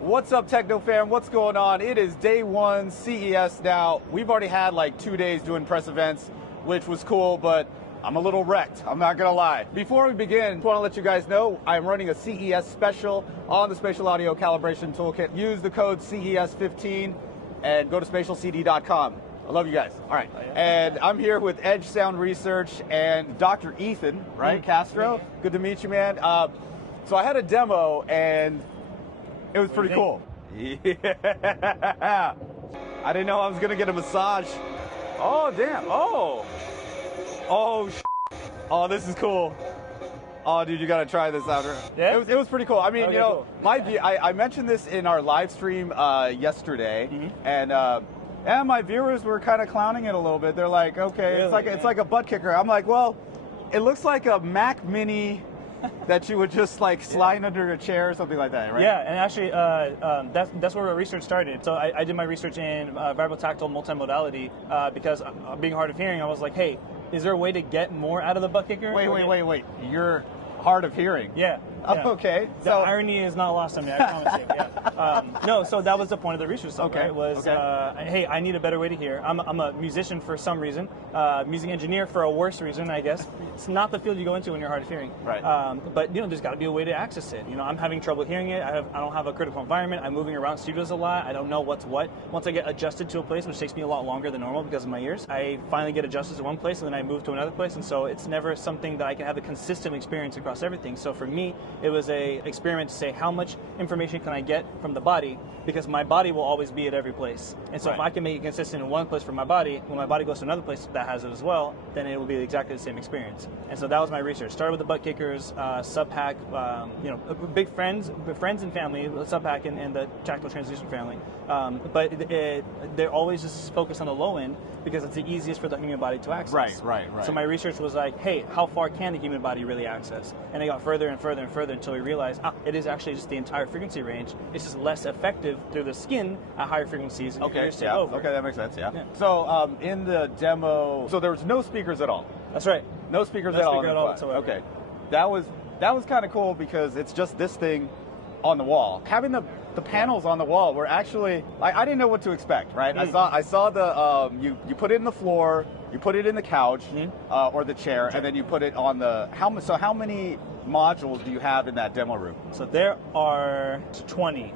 What's up, Techno fam? What's going on? It is day one CES now. We've already had like 2 days doing press events, which was cool, but I'm a little wrecked. I'm not gonna lie. Before we begin, I want to let you guys know I'm running a CES special on the Spatial Audio Calibration Toolkit. Use the code CES15 and go to spatialcd.com. I love you guys. All right. And I'm here with Edge Sound Research and Dr. Ethan, right? Castro. Good to meet you, man. So I had a demo and it was pretty cool. Yeah. I didn't know I was going to get a massage. Oh, damn. Oh. Oh, oh, this is cool. Oh, dude, you got to try this out. Yeah? It was pretty cool. I mean, okay, you know, cool. I mentioned this in our live stream yesterday, and my viewers were kind of clowning it a little bit. They're like, okay, Really? it's like a butt kicker. I'm like, well, it looks like a Mac Mini that you would just like slide under a chair or something like that, right? Yeah, and actually, that's where our research started. So I did my research in vibrotactile multimodality because being hard of hearing, I was like, hey, is there a way to get more out of the butt kicker? Wait. You're hard of hearing. Yeah. Oh, okay. The irony is not lost on me, I promise you. Yeah. No, so that was the point of the research. Though, Okay. Right? Was hey, I need a better way to hear. I'm a musician for some reason, music engineer for a worse reason, I guess. It's not the field you go into when you're hard of hearing. Right. But you know, there's got to be a way to access it. You know, I'm having trouble hearing it. I don't have a critical environment. I'm moving around studios a lot. I don't know what's what. Once I get adjusted to a place, which takes me a lot longer than normal because of my ears, I finally get adjusted to one place and then I move to another place, and so it's never something that I can have a consistent experience across everything. So for me, it was a experiment to say how much information can I get from the body, because my body will always be at every place. And so if I can make it consistent in one place for my body, when my body goes to another place that has it as well, then it will be exactly the same experience. And so that was my research. Started with the butt kickers, Subpack, you know, big friends and family, Subpack and the tactile transducer family. But they're always just focused on the low end because it's the easiest for the human body to access. Right. So my research was like, hey, how far can the human body really access? And I got further and further and further until we realized it is actually just the entire frequency range. It's just less effective through the skin at higher frequencies. And Okay. take over. Okay, that makes sense. Yeah. So in the demo, so there was no speakers at all. That's right. No speakers No at all. speaker in at the all class. whatsoever. Okay. That was kind of cool because it's just this thing on the wall. Having the panels on the wall were actually, I didn't know what to expect, right? I saw the you put it in the floor, you put it in the couch or the chair, and then you put it on the how many modules do you have in that demo room? So there are 20.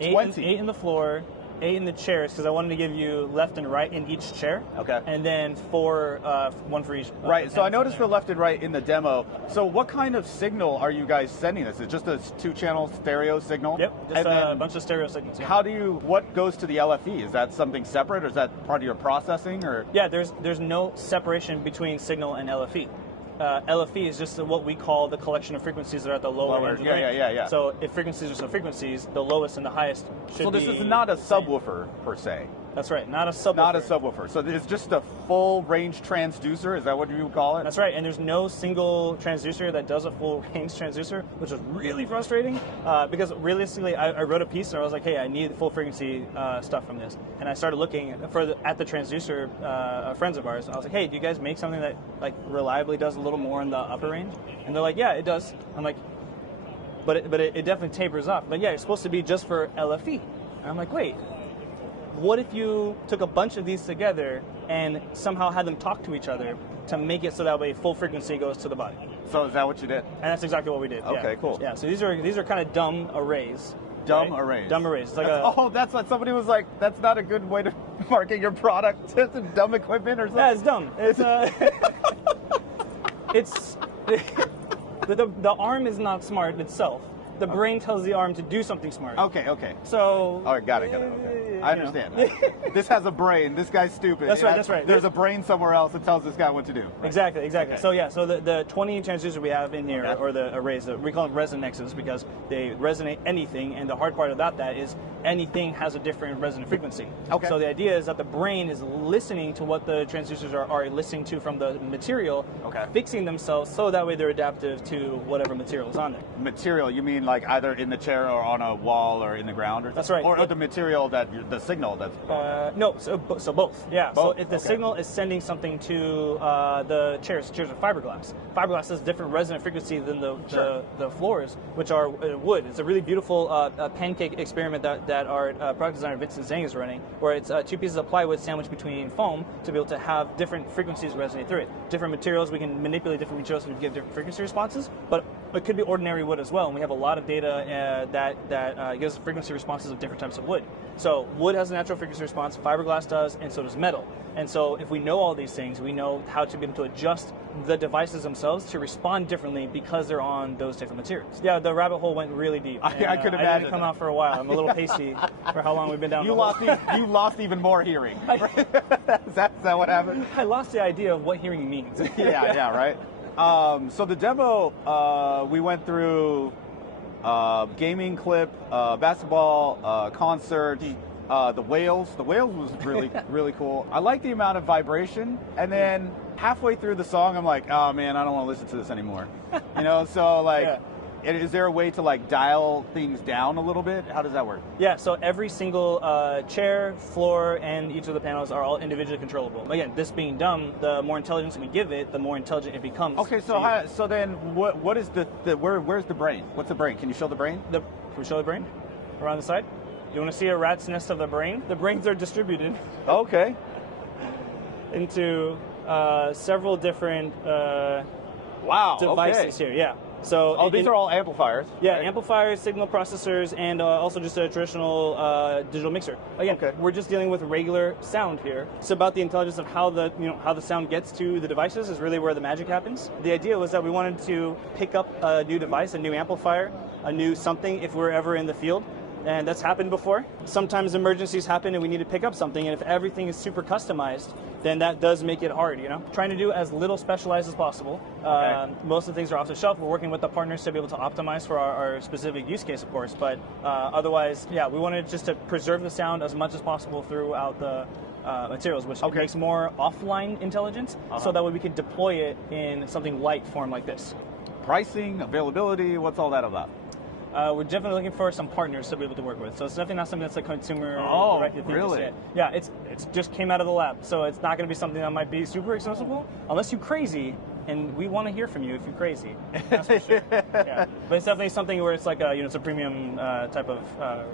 20? 8 in the floor, 8 in the chairs, because I wanted to give you left and right in each chair. Okay. And then 4, one for each. Right. So I noticed for left and right in the demo. So what kind of signal are you guys sending this? Is it just a 2-channel stereo signal? Yep. Just a bunch of stereo signals. Yeah. What goes to the LFE? Is that something separate, or is that part of your processing, or? Yeah. There's no separation between signal and LFE. LFE is just what we call the collection of frequencies that are at the lower end of the range. Yeah. So if frequencies are some frequencies, the lowest and the highest should be. So this is not a subwoofer per se. That's right, not a subwoofer. Not a subwoofer. So it's just a full range transducer. Is that what you would call it? That's right, and there's no single transducer that does a full range transducer, which is really frustrating because realistically, I wrote a piece and I was like, hey, I need full frequency stuff from this, and I started looking at the transducer friends of ours. I was like, hey, do you guys make something that like reliably does a little more in the upper range? And they're like, yeah, it does. I'm like, but it definitely tapers off. But yeah, it's supposed to be just for LFE. And I'm like, wait. What if you took a bunch of these together and somehow had them talk to each other to make it so that way full frequency goes to the body? So is that what you did? And that's exactly what we did. Okay, yeah. cool. Yeah. So these are kind of dumb arrays. Dumb right? arrays. Dumb arrays. It's like that's what somebody was like. That's not a good way to market your product. It's dumb equipment or something. Yeah, it's dumb. It's the arm is not smart itself. The brain tells the arm to do something smart. Okay. So. All right, got it. Okay. I understand. This has a brain. This guy's stupid. That's right. There's a brain somewhere else that tells this guy what to do. Right? Exactly. Okay. So yeah, so the 20 transducers we have in here, or the arrays, we call them resonexes because they resonate anything, and the hard part about that is anything has a different resonant frequency. Okay. So the idea is that the brain is listening to what the transducers are listening to from the material, fixing themselves so that way they're adaptive to whatever material is on there. Material, you mean like either in the chair or on a wall or in the ground, or That's right. or the material the signal that's. No, so both. Yeah. Both? So if the Okay. signal is sending something to the chairs are fiberglass. Fiberglass has a different resonant frequency than the floors, which are wood. It's a really beautiful pancake experiment that our product designer Vincent Zhang is running, where it's two pieces of plywood sandwiched between foam to be able to have different frequencies resonate through it. Different materials, we can manipulate different materials to give different frequency responses, but it could be ordinary wood as well, and we have a lot of data that gives frequency responses of different types of wood. So wood has a natural frequency response, fiberglass does, and so does metal. And so if we know all these things, we know how to be able to adjust the devices themselves to respond differently because they're on those different materials. Yeah, the rabbit hole went really deep. I could I imagine. didn't come out for a while. I'm a little pasty for how long we've been down You the hole. you lost even more hearing. Is that what happened? I lost the idea of what hearing means. Yeah, right. So the demo, we went through gaming clip, basketball, concert, the whales. The whales was really cool. I like the amount of vibration, and then halfway through the song, I'm like, oh man, I don't want to listen to this anymore. So like. Yeah. Is there a way to like dial things down a little bit? How does that work? Yeah, so every single chair, floor, and each of the panels are all individually controllable. Again, this being dumb, the more intelligence we give it, the more intelligent it becomes. Okay, so then what is where's the brain? What's the brain? Can you show the brain? Can we show the brain? Around the side? You want to see a rat's nest of the brain? The brains are distributed Okay. into several different Wow. devices okay. here. Yeah. So These are all amplifiers. Yeah, right? amplifiers, signal processors, and also just a traditional digital mixer. Again, Okay. we're just dealing with regular sound here. It's about the intelligence of how the sound gets to the devices is really where the magic happens. The idea was that we wanted to pick up a new device, a new amplifier, a new something if we're ever in the field. And that's happened before. Sometimes emergencies happen and we need to pick up something, and if everything is super customized, then that does make it hard, Trying to do as little specialized as possible. Okay. Most of the things are off the shelf. We're working with the partners to be able to optimize for our specific use case, of course, but otherwise, yeah, we wanted just to preserve the sound as much as possible throughout the materials, which makes more offline intelligence, so that way we could deploy it in something light form like this. Pricing, availability, what's all that about? We're definitely looking for some partners to be able to work with. So it's definitely not something that's a consumer directed thing. Really? Just yet. Yeah, it's just came out of the lab, so it's not going to be something that might be super accessible unless you're crazy, and we want to hear from you if you're crazy. That's for sure. Yeah, but it's definitely something where it's like it's a premium type of.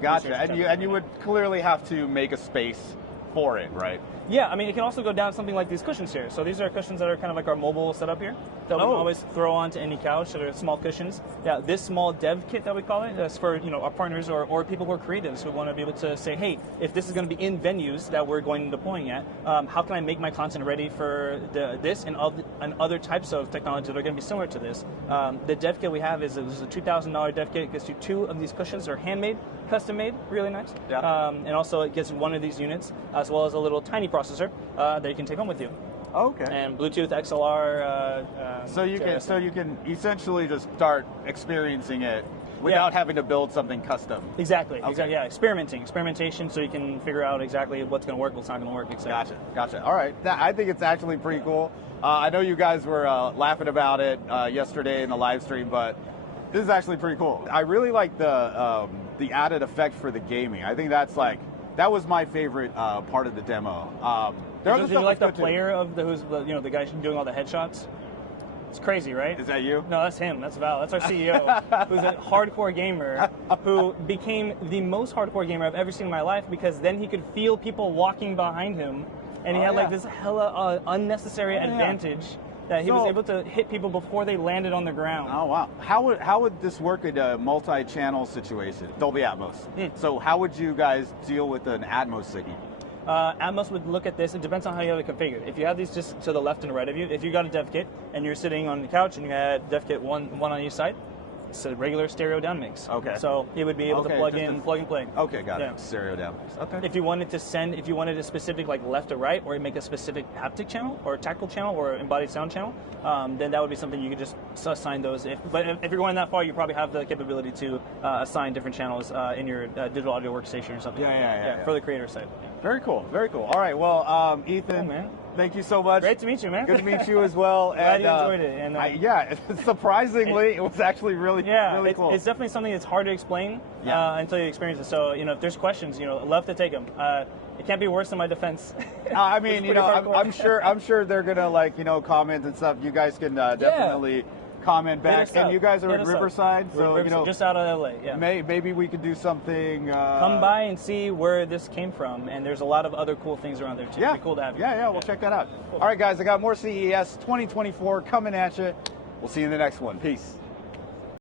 Gotcha. research And type you would clearly have to make a space for it, right? Yeah, I mean, it can also go down something like these cushions here. So these are cushions that are kind of like our mobile setup here that we can always throw onto any couch. So they're small cushions. Yeah, this small dev kit that we call it, that's for our partners or people who are creatives who want to be able to say, hey, if this is going to be in venues that we're going deploying at, how can I make my content ready for this and other types of technology that are going to be similar to this? The dev kit we have is a $2,000 dev kit. It gets you 2 of these cushions. They're handmade, custom made, really nice. Yeah. And also it gets 1 of these units as well as a little tiny processor that you can take home with you. Okay. And Bluetooth XLR. So you can essentially just start experiencing it without having to build something custom. Exactly. Okay. Exactly. Yeah. Experimentation, so you can figure out exactly what's going to work, what's not going to work, etc. Gotcha. All right. I think it's actually pretty cool. I know you guys were laughing about it yesterday in the live stream, but this is actually pretty cool. I really like the added effect for the gaming. I think that was my favorite part of the demo. Do you like the player of who's the guy doing all the headshots? It's crazy, right? Is that you? No, that's him. That's Val. That's our CEO, who's a hardcore gamer who became the most hardcore gamer I've ever seen in my life because then he could feel people walking behind him, and he had like this hella unnecessary advantage that he was able to hit people before they landed on the ground. Oh wow! How would this work in a multi-channel situation? Dolby Atmos. So how would you guys deal with an Atmos signal? Atmos would look at this. It depends on how you have it configured. If you have these just to the left and right of you, if you got a dev kit and you're sitting on the couch and you had dev kit one on each side, it's a regular stereo down mix. Okay. So it would be able to plug and play. Okay, got it. Stereo down mix. Okay. If you wanted a specific like left or right, or make a specific haptic channel or tactile channel or embodied sound channel, then that would be something you could just assign those. But if you're going that far, you probably have the capability to assign different channels in your digital audio workstation or something. Yeah. For the creator side. Very cool. Very cool. All right. Well, Ethan. Cool, man. thank you so much. Great to meet you, man. Good to meet you as well. Glad and, you enjoyed it. And yeah, surprisingly, it was actually really cool. It's definitely something that's hard to explain until you experience it. So, if there's questions, love to take them. It can't be worse than my defense. I mean, I'm sure they're gonna comment and stuff. You guys can definitely comment back. And you guys are in Riverside, so just out of LA. Yeah. Maybe we could do something. Come by and see where this came from, and there's a lot of other cool things around there too. Yeah, It'd be cool to have you. Yeah, we'll check that out. Cool. All right, guys, I got more CES 2024 coming at you. We'll see you in the next one. Peace.